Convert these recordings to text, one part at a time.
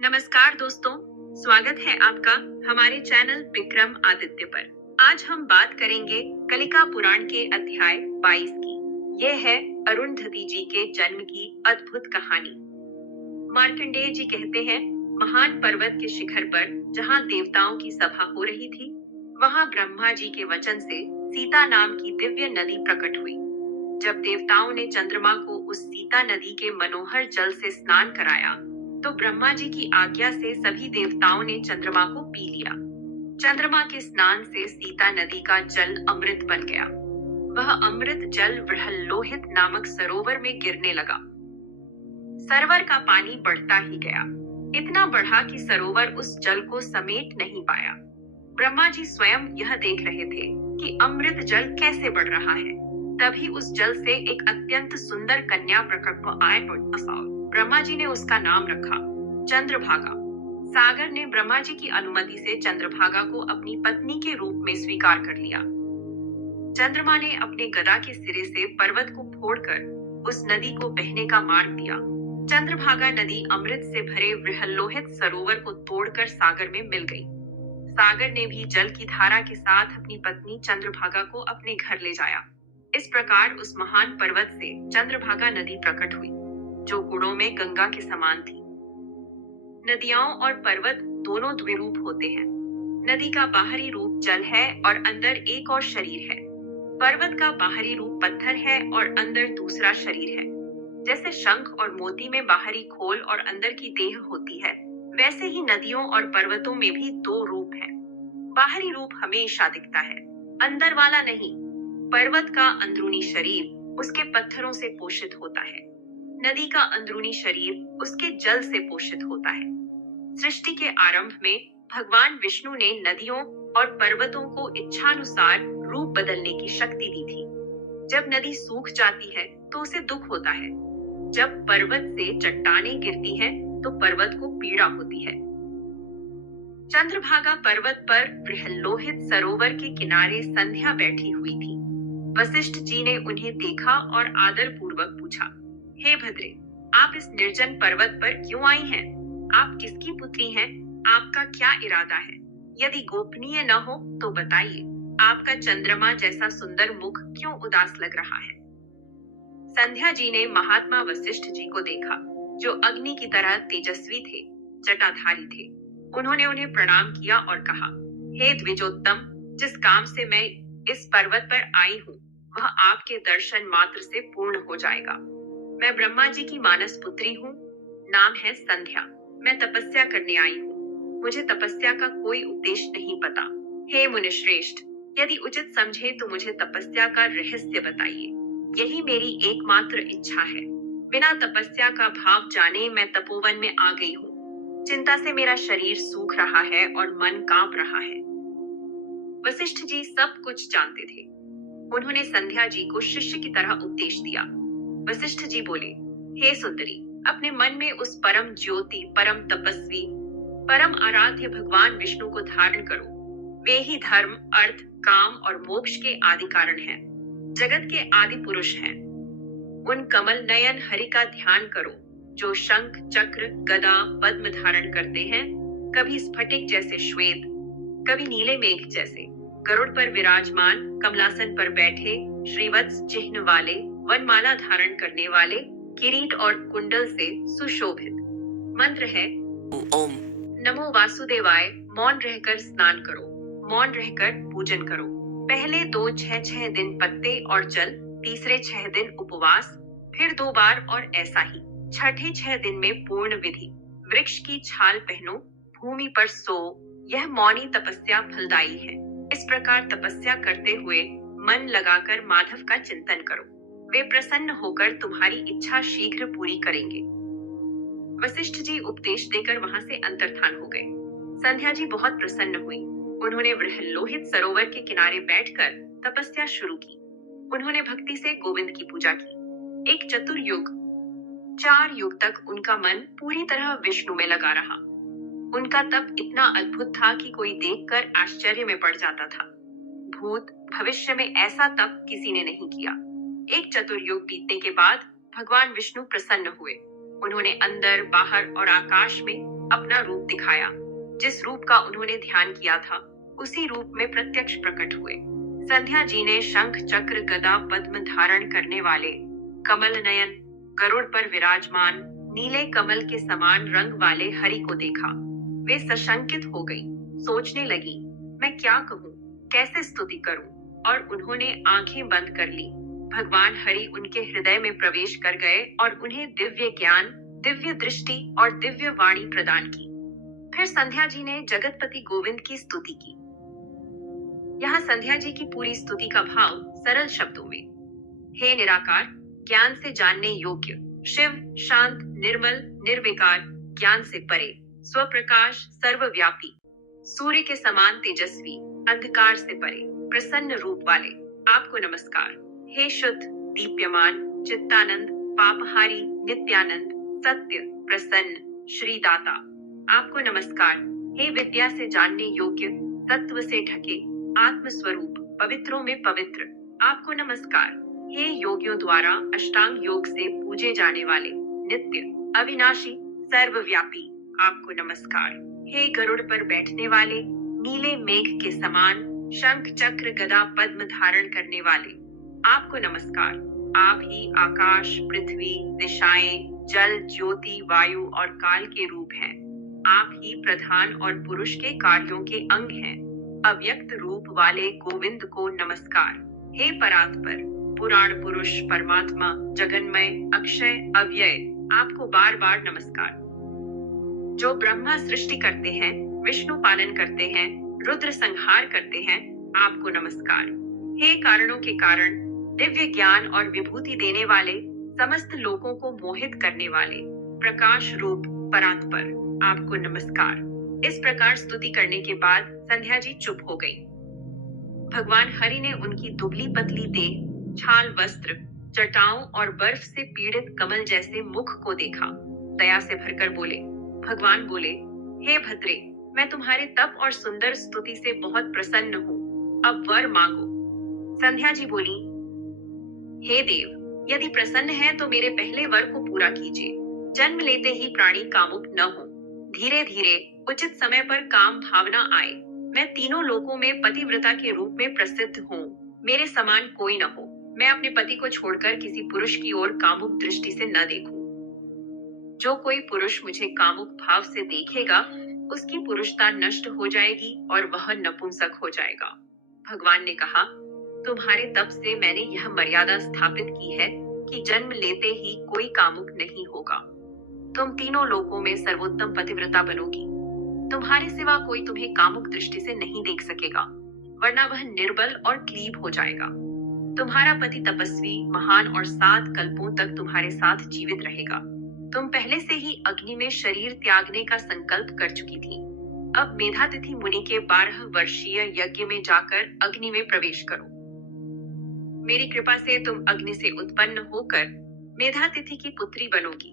नमस्कार दोस्तों, स्वागत है आपका हमारे चैनल विक्रम आदित्य पर। आज हम बात करेंगे कलिका पुराण के अध्याय 22 की। यह है अरुंधति जी के जन्म की अद्भुत कहानी। मार्कंडेय जी कहते हैं, महान पर्वत के शिखर पर जहाँ देवताओं की सभा हो रही थी, वहाँ ब्रह्मा जी के वचन से सीता नाम की दिव्य नदी प्रकट हुई। जब देवताओं ने चंद्रमा को उस सीता नदी के मनोहर जल से स्नान कराया, तो ब्रह्मा जी की आज्ञा से सभी देवताओं ने चंद्रमा को पी लिया। चंद्रमा के स्नान से सीता नदी का जल अमृत बन गया। वह अमृत जल बृहल्लोहित नामक सरोवर में गिरने लगा। सरोवर का पानी बढ़ता ही गया, इतना बढ़ा कि सरोवर उस जल को समेट नहीं पाया। ब्रह्मा जी स्वयं यह देख रहे थे कि अमृत जल कैसे बढ़ रहा है। तभी उस जल से एक अत्यंत सुंदर कन्या प्रकट आए। ब्रह्मा जी ने उसका नाम रखा चंद्रभागा। सागर ने ब्रह्मा जी की अनुमति से चंद्रभागा को अपनी पत्नी के रूप में स्वीकार कर लिया। चंद्रमा ने अपने गदा के सिरे से पर्वत को फोड़कर उस नदी को बहने का मार्ग दिया। चंद्रभागा नदी अमृत से भरे बृहल्लोहित सरोवर को तोड़कर सागर में मिल गई। सागर ने भी जल की धारा के साथ अपनी पत्नी चंद्रभागा को अपने घर ले जाया। इस प्रकार उस महान पर्वत से चंद्रभागा नदी प्रकट हुई, जो गुणों में गंगा के समान थी। नदियों और पर्वत दोनों द्विरूप होते हैं। नदी का बाहरी रूप जल है और अंदर एक और शरीर है। पर्वत का बाहरी रूप पत्थर है और अंदर दूसरा शरीर है। जैसे शंख और मोती में बाहरी खोल और अंदर की देह होती है, वैसे ही नदियों और पर्वतों में भी दो रूप हैं। बाहरी रूप हमेशा दिखता है, अंदर वाला नहीं। पर्वत का अंदरूनी शरीर उसके पत्थरों से पोषित होता है। नदी का अंदरूनी शरीर उसके जल से पोषित होता है। सृष्टि के आरंभ में भगवान विष्णु ने नदियों और पर्वतों को इच्छानुसार रूप बदलने की शक्ति दी थी। जब नदी सूख जाती है तो उसे दुख होता है। जब पर्वत से चट्टानें गिरती हैं, तो पर्वत को पीड़ा होती है। चंद्रभागा पर्वत पर बृहल्लोहित सरोवर के किनारे संध्या बैठी हुई थी। वशिष्ठ जी ने उन्हें देखा और आदर पूर्वक पूछा, हे भद्रे, आप इस निर्जन पर्वत पर क्यों आई हैं? आप किसकी पुत्री हैं? आपका क्या इरादा है? यदि गोपनीय न हो तो बताइए। आपका चंद्रमा जैसा सुंदर मुख क्यों उदास लग रहा है? संध्या जी ने महात्मा वशिष्ठ जी को देखा, जो अग्नि की तरह तेजस्वी थे, जटाधारी थे। उन्होंने उन्हें प्रणाम किया और कहा, हे द्विजोत्तम, जिस काम से मैं इस पर्वत पर आई हूँ, वह आपके दर्शन मात्र से पूर्ण हो जाएगा। मैं ब्रह्मा जी की मानस पुत्री हूँ। नाम है संध्या। मैं तपस्या करने आई हूँ। मुझे तपस्या का कोई उपदेश नहीं पता। हे मुनिश्रेष्ठ, यदि उचित समझे तो मुझे तपस्या का रहस्य बताइए। यही मेरी एकमात्र इच्छा है। बिना तपस्या का भाव जाने मैं तपोवन में आ गई हूँ। चिंता से मेरा शरीर सूख रहा है और मन कांप रहा है। वशिष्ठ जी सब कुछ जानते थे। उन्होंने संध्या जी को शिष्य की तरह उपदेश दिया। वशिष्ठ जी बोले, हे सुंदरी, अपने मन में उस परम ज्योति, परम तपस्वी, परम आराध्य भगवान विष्णु को धारण करो। वे ही धर्म, अर्थ, काम और मोक्ष के आदि कारण हैं, जगत के आदि पुरुष हैं। उन कमल नयन हरि का ध्यान करो, जो शंख, चक्र, गदा, पद्म धारण करते हैं, कभी स्फटिक जैसे श्वेत, कभी नीले मेघ जैसे, गरुड़ पर विराजमान, कमलासन पर बैठे, श्रीवत्स चिन्ह वाले, वनमाला धारण करने वाले, किरीट और कुंडल से सुशोभित। मंत्र है ओम नमो वासुदेवाय। मौन रहकर स्नान करो, मौन रहकर पूजन करो। पहले 2 6 दिन पत्ते और जल, तीसरे 6 दिन उपवास, फिर 2 बार और ऐसा ही। छठे 6 दिन में पूर्ण विधि। वृक्ष की छाल पहनो, भूमि पर सो। यह मौनी तपस्या फलदायी है। इस प्रकार तपस्या करते हुए मन लगाकर माधव का चिंतन करो। वे प्रसन्न होकर तुम्हारी इच्छा शीघ्र पूरी करेंगे। वशिष्ठ जी उपदेश देकर वहां से अंतर्धान हो गए। संध्या जी बहुत प्रसन्न हुई। उन्होंने बृहल्लोहित सरोवर के किनारे बैठकर तपस्या शुरू की। उन्होंने भक्ति से गोविंद की पूजा की। एक चतुर्युग, 4 युग तक उनका मन पूरी तरह विष्णु में लगा रहा। उनका तप इतना अद्भुत था कि कोई देखकर आश्चर्य में पड़ जाता था। भूत भविष्य में ऐसा तप किसी ने नहीं किया। एक चतुर्युग बीतने के बाद भगवान विष्णु प्रसन्न हुए। उन्होंने अंदर, बाहर और आकाश में अपना रूप दिखाया। जिस रूप का उन्होंने ध्यान किया था उसी रूप में प्रत्यक्ष प्रकट हुए। संध्या जी ने शंख चक्र गदा पद्म धारण करने वाले, कमल नयन, गरुड़ पर विराजमान, नीले कमल के समान रंग वाले हरि को देखा। वे सशंकित हो गई, सोचने लगी, मैं क्या कहूँ, कैसे स्तुति करूं, और उन्होंने आंखें बंद कर ली। भगवान हरि उनके हृदय में प्रवेश कर गए और उन्हें दिव्य ज्ञान, दिव्य दृष्टि और दिव्य वाणी प्रदान की। फिर संध्या जी ने जगतपति गोविंद की स्तुति की। यहाँ संध्या जी की पूरी स्तुति का भाव सरल शब्दों में, हे निराकार, ज्ञान से जानने योग्य, शिव, शांत, निर्मल, निर्विकार, ज्ञान से परे, स्वप्रकाश, सर्वव्यापी, सूर्य के समान तेजस्वी, अंधकार से परे, प्रसन्न रूप वाले, आपको नमस्कार। हे शुद्ध, दीप्यमान, चित्तानंद, पापहारी, नित्यानंद, सत्य, प्रसन्न, श्रीदाता, आपको नमस्कार। हे विद्या से जानने योग्य, तत्व से ढके, आत्म स्वरूप, पवित्रों में पवित्र, आपको नमस्कार। हे योगियों द्वारा अष्टांग योग से पूजे जाने वाले, नित्य, अविनाशी, सर्वव्यापी, आपको नमस्कार। हे गरुड़ पर बैठने वाले, नीले मेघ के समान, शंख चक्र गदा पद्म धारण करने वाले, आपको नमस्कार। आप ही आकाश, पृथ्वी, दिशाएं, जल, ज्योति, वायु और काल के रूप हैं। आप ही प्रधान और पुरुष के कार्यों के अंग हैं। अव्यक्त रूप वाले गोविंद को नमस्कार। हे परात्पर, पुराण पुरुष, परमात्मा, जगन्मय, अक्षय, अव्यय, आपको बार बार नमस्कार। जो ब्रह्मा सृष्टि करते हैं, विष्णु पालन करते हैं, रुद्र संहार करते हैं, आपको नमस्कार। हे कारणों के कारण, दिव्य ज्ञान और विभूति देने वाले, समस्त लोगों को मोहित करने वाले, प्रकाश रूप परात्पर, आपको नमस्कार। इस प्रकार स्तुति करने के बाद संध्या जी चुप हो गई। भगवान हरि ने उनकी दुबली पतली देह, छाल वस्त्र, जटाओं और बर्फ से पीड़ित कमल जैसे मुख को देखा। दया से भरकर बोले, भगवान बोले, हे भद्रे, मैं तुम्हारे तप और सुंदर स्तुति से बहुत प्रसन्न हूँ, अब वर मांगो। संध्या जी बोली, हे देव, यदि प्रसन्न है तो मेरे पहले वर को पूरा कीजिए। जन्म लेते ही प्राणी कामुक न हो, धीरे धीरे उचित समय पर काम भावना आए, मैं तीनों लोकों में पतिव्रता के रूप में प्रसिद्ध हूँ, मेरे समान कोई न हो, मैं अपने पति को छोड़कर किसी पुरुष की ओर कामुक दृष्टि से न देखूं। जो कोई पुरुष मुझे कामुक भाव से देखेगा, उसकी पुरुषता नष्ट हो जाएगी और वह नपुंसक हो जाएगा। भगवान ने कहा, तुम्हारे तप से मैंने यह मर्यादा स्थापित की है कि जन्म लेते ही कोई कामुक नहीं होगा। तुम तीनों लोकों में सर्वोत्तम पतिव्रता बनोगी। तुम्हारे सिवा कोई तुम्हें कामुक दृष्टि से नहीं देख सकेगा, वरना वह निर्बल और क्लीब हो जाएगा। तुम्हारा पति तपस्वी, महान और 7 कल्पों तक तुम्हारे साथ जीवित रहेगा। तुम पहले से ही अग्नि में शरीर त्यागने का संकल्प कर चुकी थी। अब मेधातिथि मुनि के 12 वर्षीय यज्ञ में जाकर अग्नि में प्रवेश करो। मेरी कृपा से तुम अग्नि से उत्पन्न होकर मेधातिथि की पुत्री बनोगी।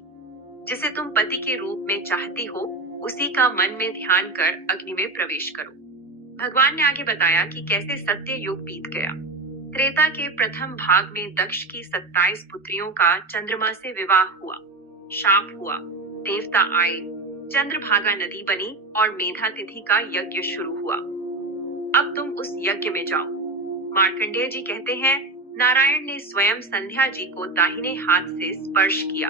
जिसे तुम पति के रूप में चाहती हो, उसी का मन में ध्यान कर अग्नि में प्रवेश करो। भगवान ने आगे बताया कि कैसे सत्य युग बीत गया। त्रेता के प्रथम भाग में दक्ष की 27 पुत्रियों का चंद्रमा से विवाह हुआ। शाप हुआ, देवता आए, चंद्रभागा नदी बनी और मेधातिथि का यज्ञ शुरू हुआ। अब तुम उस यज्ञ में जाओ। मार्कंडेय जी कहते हैं, नारायण ने स्वयं संध्या जी को दाहिने हाथ से स्पर्श किया,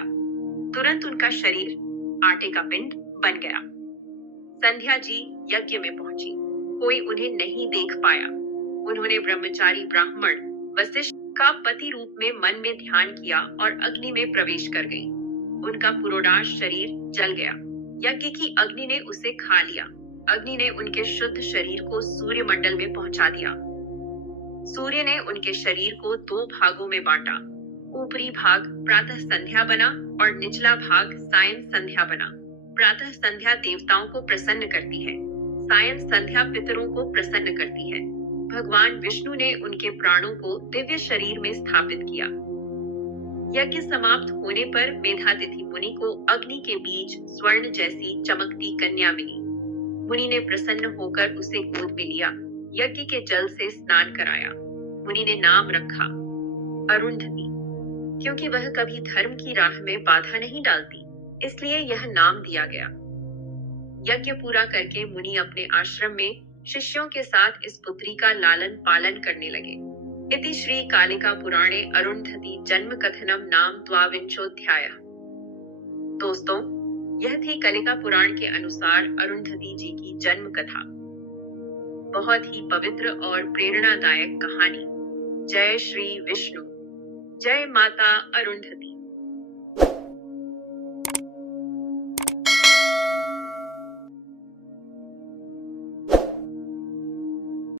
तुरंत उनका शरीर आटे का पिंड बन गया। संध्या जी यज्ञ में पहुंची, कोई उन्हें नहीं देख पाया। उन्होंने ब्रह्मचारी ब्राह्मण वशिष्ठ का पति रूप में मन में ध्यान किया और अग्नि में प्रवेश कर गई। उनका पुरोडाश शरीर जल गया। यज्ञ की अग्नि ने उसे खा लिया। अग्नि ने उनके शुद्ध शरीर को सूर्य मंडल में पहुंचा दिया। सूर्य ने उनके शरीर को 2 भागों में बांटा। ऊपरी भाग प्रातः संध्या बना और निचला भाग सायं संध्या बना। प्रातः संध्या देवताओं को प्रसन्न करती है, सायं संध्या पितरों को प्रसन्न करती है। भगवान विष्णु ने उनके प्राणों को दिव्य शरीर में स्थापित किया। यज्ञ समाप्त होने पर मेधातिथि मुनि को अग्नि के बीच स्वर्ण जैसी चमकती कन्या मिली। मुनि ने प्रसन्न होकर उसे गोद में लिया, यज्ञ के जल से स्नान कराया। मुनि ने नाम रखा अरुंधति, क्योंकि वह कभी धर्म की राह में बाधा नहीं डालती, इसलिए यह नाम दिया गया। यज्ञ पूरा करके मुनि अपने आश्रम में शिष्यों के साथ इस पुत्री का लालन पालन करने लगे। इति श्री कालिका पुराणे अरुंधति जन्म कथनम नाम द्वाविंशोऽध्यायः। दोस्तों, यह थी कलिका पुराण के अनुसार अरुंधति जी की जन्म कथा। बहुत ही पवित्र और प्रेरणादायक कहानी। जय श्री विष्णु। जय माता अरुंधति।